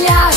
olhar.